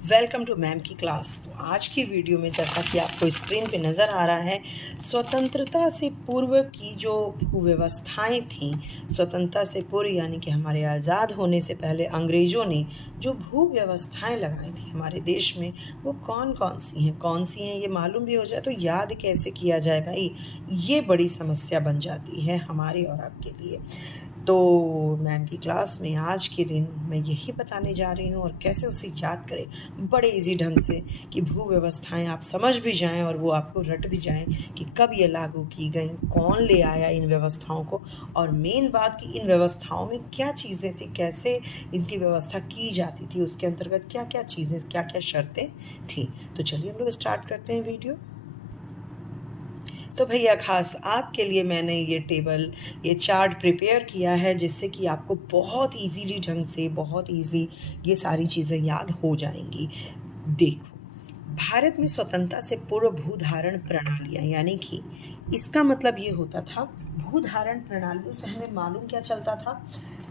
Welcome to ma'am की class. तो आज की वीडियो में जैसा कि आपको स्क्रीन पे नज़र आ रहा है, स्वतंत्रता से पूर्व की जो व्यवस्थाएं थीं, स्वतंत्रता से पूर्व यानी कि हमारे आज़ाद होने से पहले अंग्रेज़ों ने जो भू व्यवस्थाएं लगाई थी हमारे देश में, वो कौन कौन सी हैं ये मालूम भी हो जाए तो याद कैसे किया जाए भाई, ये बड़ी समस्या बन जाती है हमारे और आपके लिए। तो मैम की क्लास में आज के दिन मैं यही बताने जा रही हूँ और कैसे उसे याद करें बड़े इजी ढंग से कि भू व्यवस्थाएं आप समझ भी जाएं और वो आपको रट भी जाएं कि कब ये लागू की गई, कौन ले आया इन व्यवस्थाओं को, और मेन बात कि इन व्यवस्थाओं में क्या चीज़ें थी, कैसे इनकी व्यवस्था की जाती थी, उसके अंतर्गत क्या क्या चीज़ें, क्या क्या शर्तें थी। तो चलिए हम लोग स्टार्ट करते हैं वीडियो। तो भैया खास आपके लिए मैंने ये चार्ट प्रिपेयर किया है जिससे कि आपको बहुत इजीली ढंग से बहुत इजीली ये सारी चीज़ें याद हो जाएंगी। देखो, भारत में स्वतंत्रता से पूर्व भूधारण प्रणालियाँ, यानी कि इसका मतलब ये होता था, भूधारण प्रणालियों से हमें मालूम क्या चलता था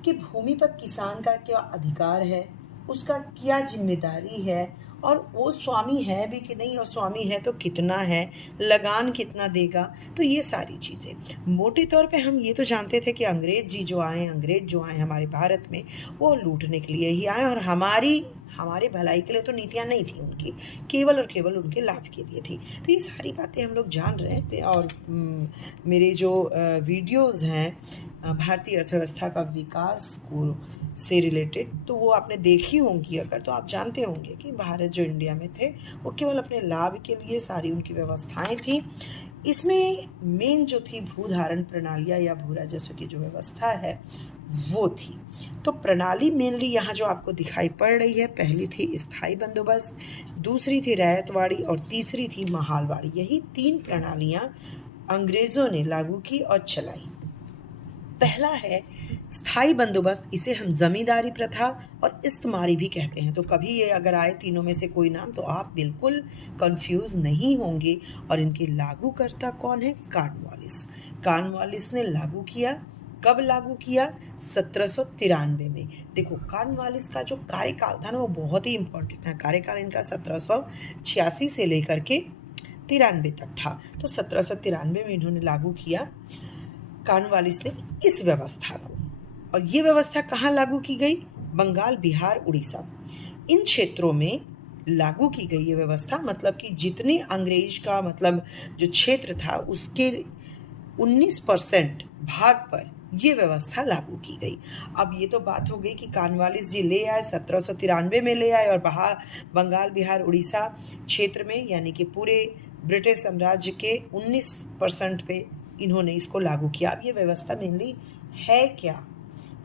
कि भूमि पर किसान का क्या अधिकार है, उसका क्या जिम्मेदारी है, और वो स्वामी है भी कि नहीं, और स्वामी है तो कितना है, लगान कितना देगा। तो ये सारी चीज़ें मोटे तौर पे हम ये तो जानते थे कि अंग्रेज जो आए हमारे भारत में, वो लूटने के लिए ही आए और हमारे भलाई के लिए तो नीतियाँ नहीं थी उनकी, केवल और केवल उनके लाभ के लिए थी। तो ये सारी बातें हम लोग जान रहे हैं। और मेरे जो वीडियोज़ हैं भारतीय अर्थव्यवस्था का विकास को से रिलेटेड, तो वो आपने देखी होंगी अगर, तो आप जानते होंगे कि भारत जो इंडिया में थे वो केवल अपने लाभ के लिए सारी उनकी व्यवस्थाएं थी। इसमें मेन जो थी भूधारण प्रणालियाँ या भू राजस्व की जो व्यवस्था है वो थी। तो प्रणाली मेनली यहाँ जो आपको दिखाई पड़ रही है, पहली थी स्थायी बंदोबस्त, दूसरी थी रैयतवाड़ी और तीसरी थी महालवाड़ी। यही 3 प्रणालियाँ अंग्रेज़ों ने लागू की और चलाई। पहला है स्थायी बंदोबस्त, इसे हम जमींदारी प्रथा और इस्तेमारी भी कहते हैं। तो कभी ये अगर आए तीनों में से कोई नाम तो आप बिल्कुल कंफ्यूज नहीं होंगे। और इनके लागूकर्ता कौन है? कॉर्नवालिस। कॉर्नवालिस ने लागू किया। कब लागू किया? 1793 में। देखो, कॉर्नवालिस का जो कार्यकाल था ना वो बहुत ही इंपॉर्टेंट था। कार्यकाल इनका 1786 से लेकर के 93 तक था। तो 1793 में इन्होंने लागू किया कॉर्नवालिस ने इस व्यवस्था को। और ये व्यवस्था कहाँ लागू की गई? बंगाल, बिहार, उड़ीसा, इन क्षेत्रों में लागू की गई ये व्यवस्था। मतलब कि जितने अंग्रेज का मतलब जो क्षेत्र था उसके 19% भाग पर ये व्यवस्था लागू की गई। अब ये तो बात हो गई कि कॉर्नवालिस जी ले आए, 1793 में ले आए और बंगाल, बिहार, उड़ीसा क्षेत्र में यानी कि पूरे ब्रिटिश साम्राज्य के 19% पे इन्होंने इसको लागू किया। अब ये व्यवस्था मेनली है क्या?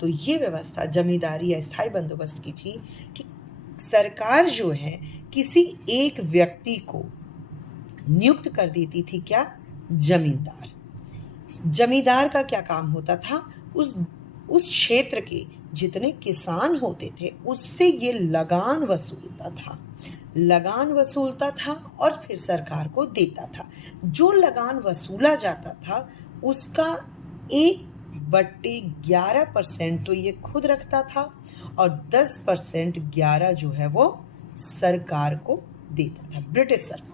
तो ये व्यवस्था जमींदारी या स्थायी बंदोबस्त की थी कि सरकार जो है किसी एक व्यक्ति को नियुक्त कर देती थी। क्या? जमींदार। जमींदार का क्या काम होता था? उस क्षेत्र के जितने किसान होते थे उससे ये लगान वसूलता था और फिर सरकार को देता था। जो लगान वसूला जाता था उसका 1/11% तो ये खुद रखता था और 10% 11 जो है वो सरकार को देता था, ब्रिटिश सरकार।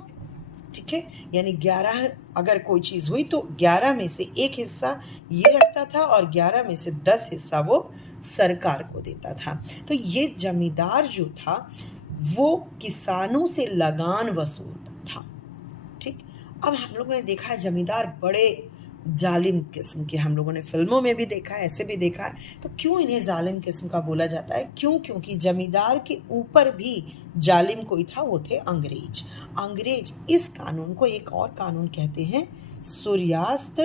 ठीक है, यानी 11 अगर कोई चीज़ हुई तो 11 में से 1 हिस्सा ये रखता था और 11 में से 10 हिस्सा वो सरकार को देता था। तो ये जमींदार जो था वो किसानों से लगान वसूलता था। ठीक। अब हम लोगों ने देखा है जमींदार बड़े जालिम किस्म के, हम लोगों ने फिल्मों में भी देखा है, ऐसे भी देखा है। तो क्यों इन्हें जालिम किस्म का बोला जाता है? क्योंकि जमींदार के ऊपर भी जालिम कोई था, वो थे अंग्रेज। इस कानून को एक और कानून कहते हैं, सूर्यास्त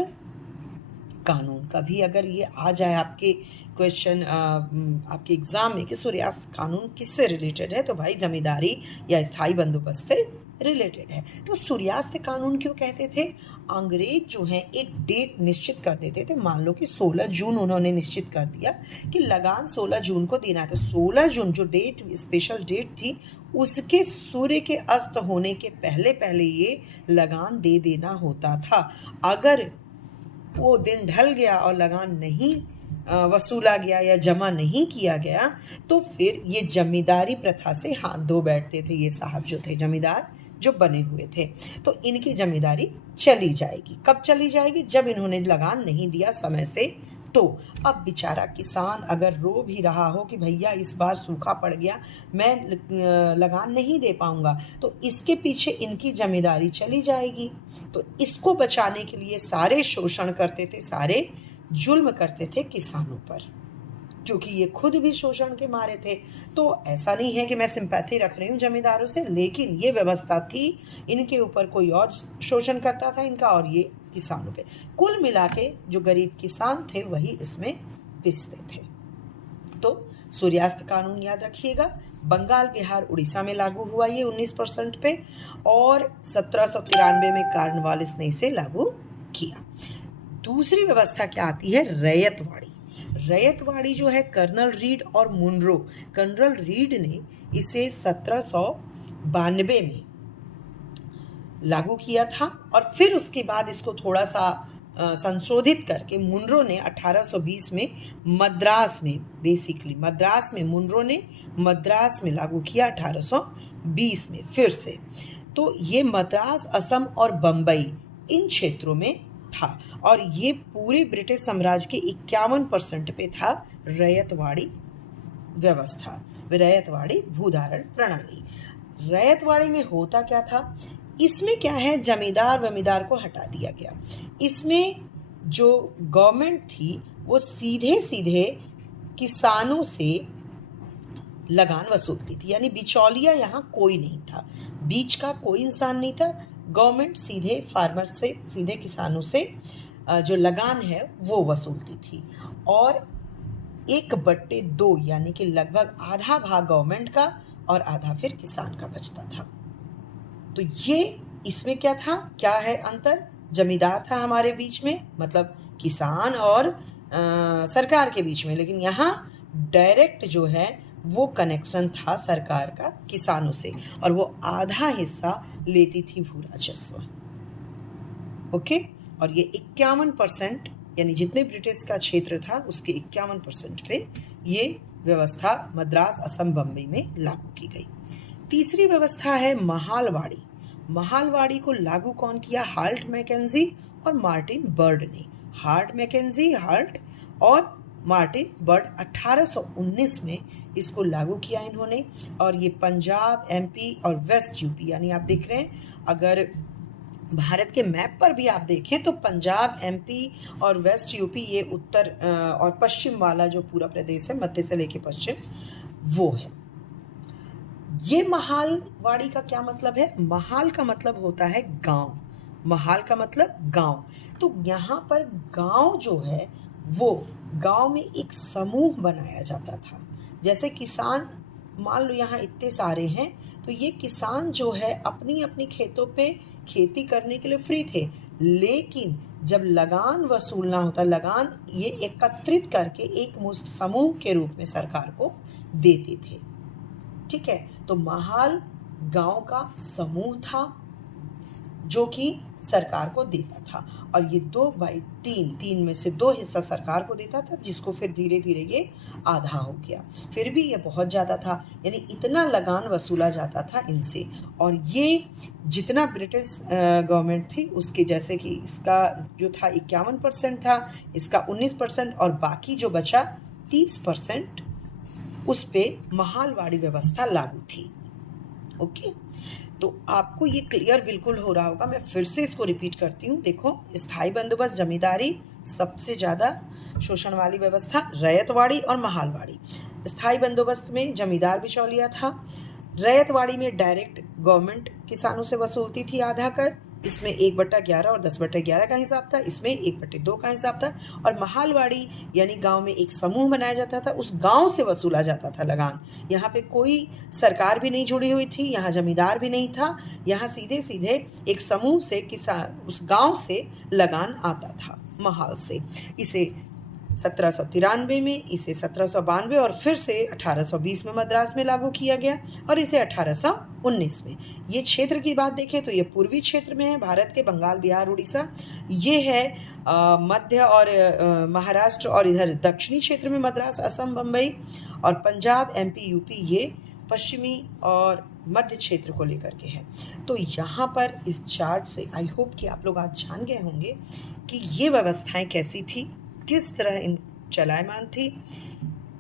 कानून। कभी अगर ये आ जाए आपके क्वेश्चन आपके एग्जाम में कि सूर्यास्त कानून किससे रिलेटेड है, तो भाई जमींदारी या स्थायी बंदोबस्त से रिलेटेड है। तो सूर्यास्त कानून क्यों कहते थे? अंग्रेज जो हैं एक डेट निश्चित कर देते थे। मान लो कि 16 जून उन्होंने निश्चित कर दिया कि लगान 16 जून को देना है, तो 16 जून जो डेट स्पेशल डेट थी उसके सूर्य के अस्त होने के पहले पहले ये लगान दे देना होता था। अगर वो दिन ढल गया और लगान नहीं वसूला गया या जमा नहीं किया गया तो फिर ये जमींदारी प्रथा से हाथ धो बैठते थे ये साहब जो थे, जमींदार जो बने हुए थे। तो इनकी जमींदारी चली जाएगी। कब चली जाएगी? जब इन्होंने लगान नहीं दिया समय से। तो अब बेचारा किसान अगर रो भी रहा हो कि भैया इस बार सूखा पड़ गया, मैं लगान नहीं दे पाऊंगा, तो इसके पीछे इनकी जमींदारी चली जाएगी। तो इसको बचाने के लिए सारे शोषण करते थे, सारे जुल्म करते थे किसानों पर, क्योंकि ये खुद भी शोषण के मारे थे। तो ऐसा नहीं है कि मैं सिंपैथी रख रही हूँ जमींदारों से, लेकिन ये व्यवस्था थी। इनके ऊपर कोई और शोषण करता था इनका, और ये किसानों पे। कुल मिला के जो गरीब किसान थे वही इसमें पिसते थे। तो सूर्यास्त कानून याद रखिएगा, बंगाल, बिहार, उड़ीसा में लागू हुआ ये 19% पे, और 1793 में कॉर्नवालिस ने इसे लागू किया। दूसरी व्यवस्था क्या आती है? रैयतवाड़ी। रैयतवाड़ी जो है कर्नल रीड और मुनरो, कर्नल रीड ने इसे 1792 में लागू किया था, और फिर उसके बाद इसको थोड़ा सा संशोधित करके मुनरो ने 1820 में मद्रास में, बेसिकली मद्रास में मुनरो ने मद्रास में लागू किया 1820 में फिर से। तो ये मद्रास, असम और बम्बई इन क्षेत्रों में था, और ये पूरे ब्रिटिश साम्राज्य के 51% पे था रैयतवाड़ी व्यवस्था, रैयतवाड़ी भूधारण प्रणाली। रैयतवाड़ी में होता क्या था? इसमें क्या है, जमींदार वमींदार को हटा दिया गया। इसमें जो गवर्नमेंट थी वो सीधे सीधे किसानों से लगान वसूलती थी, यानी बिचौलिया यहाँ कोई नहीं था, बीच का कोई इंसान नहीं था। गवर्नमेंट सीधे फार्मर से, सीधे किसानों से जो लगान है वो वसूलती थी, और 1/2 यानी कि लगभग आधा भाग गवर्नमेंट का और आधा फिर किसान का बचता था। तो ये इसमें क्या था, क्या है अंतर? जमींदार था हमारे बीच में, मतलब किसान और सरकार के बीच में, लेकिन यहाँ डायरेक्ट जो है वो कनेक्शन था सरकार का किसानों से, और वो आधा हिस्सा लेती थी भू राजस्व। ओके, और ये 51%, यानी जितने ब्रिटिश का क्षेत्र था उसके 51% पे ये व्यवस्था मद्रास, असम, बम्बई में लागू की गई। तीसरी व्यवस्था है महालवाड़ी। महालवाड़ी को लागू कौन किया? हाल्ट मैकेंजी और मार्टिन बर्ड ने। हाल्ट और मार्टिन बर्ड 1819 में इसको लागू किया इन्होंने, और ये पंजाब, एमपी और वेस्ट यूपी, यानी आप देख रहे हैं अगर भारत के मैप पर भी आप देखें तो पंजाब, एमपी और वेस्ट यूपी ये उत्तर और पश्चिम वाला जो पूरा प्रदेश है, मध्य से लेके पश्चिम, वो है। ये महालवाड़ी का क्या मतलब है? महाल का मतलब होता है गांव, महाल का मतलब गांव। तो यहाँ पर गांव जो है वो गांव में एक समूह बनाया जाता था। जैसे किसान, मान लो यहाँ इतने सारे हैं, तो ये किसान जो है अपनी अपनी खेतों पे खेती करने के लिए फ्री थे, लेकिन जब लगान वसूलना होता, लगान ये एकत्रित करके एक मुश्त समूह के रूप में सरकार को देते थे। ठीक है, तो महाल गांव का समूह था जो कि सरकार को देता था, और ये 2/3 में से 2 हिस्सा सरकार को देता था, जिसको फिर धीरे धीरे ये आधा हो गया। फिर भी ये बहुत ज़्यादा था, यानी इतना लगान वसूला जाता था इनसे। और ये जितना ब्रिटिश गवर्नमेंट थी उसके, जैसे कि इसका जो था 51% था, इसका 19%, और बाकी जो बचा 30% उस पे महालवाड़ी व्यवस्था लागू थी। ओके, तो आपको ये क्लियर बिल्कुल हो रहा होगा। मैं फिर से इसको रिपीट करती हूँ। देखो, स्थायी बंदोबस्त, जमींदारी, सबसे ज़्यादा शोषण वाली व्यवस्था रैयतवाड़ी और महालवाड़ी। स्थायी बंदोबस्त में जमींदार बिचौलिया था, रैयतवाड़ी में डायरेक्ट गवर्नमेंट किसानों से वसूलती थी आधा कर, इसमें 1/11 और 10/11 का हिसाब था, इसमें 1/2 का हिसाब था। और महालवाड़ी यानी गांव में एक समूह बनाया जाता था, उस गांव से वसूला जाता था लगान। यहाँ पे कोई सरकार भी नहीं जुड़ी हुई थी, यहाँ जमींदार भी नहीं था, यहाँ सीधे सीधे एक समूह से किसान, उस गांव से लगान आता था, महाल से। इसे 1793 में इसे 1792 और फिर से 1820 में मद्रास में लागू किया गया और इसे 1819 में। ये क्षेत्र की बात देखें तो ये पूर्वी क्षेत्र में है भारत के, बंगाल, बिहार, उड़ीसा। ये है मध्य और महाराष्ट्र, और इधर दक्षिणी क्षेत्र में मद्रास, असम, बम्बई और पंजाब, MP, UP ये पश्चिमी और मध्य क्षेत्र को लेकर के है। तो यहाँ पर इस चार्ट से आई होप कि आप लोग आज जान गए होंगे कि ये व्यवस्थाएं कैसी थी, किस तरह इन चलायमान थी,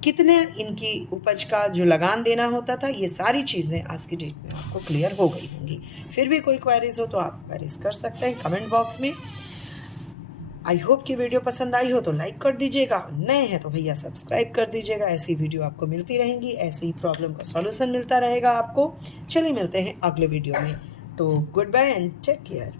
कितने इनकी उपज का जो लगान देना होता था, ये सारी चीज़ें आज की डेट में आपको क्लियर हो गई होंगी। फिर भी कोई क्वेरीज हो तो आप क्वेरीज कर सकते हैं कमेंट बॉक्स में। आई होप कि वीडियो पसंद आई हो तो लाइक कर दीजिएगा, नए हैं तो भैया सब्सक्राइब कर दीजिएगा। ऐसी वीडियो आपको मिलती रहेंगी, ऐसे ही प्रॉब्लम का सॉल्यूशन मिलता रहेगा आपको। चलिए मिलते हैं अगले वीडियो में। तो goodbye and take care.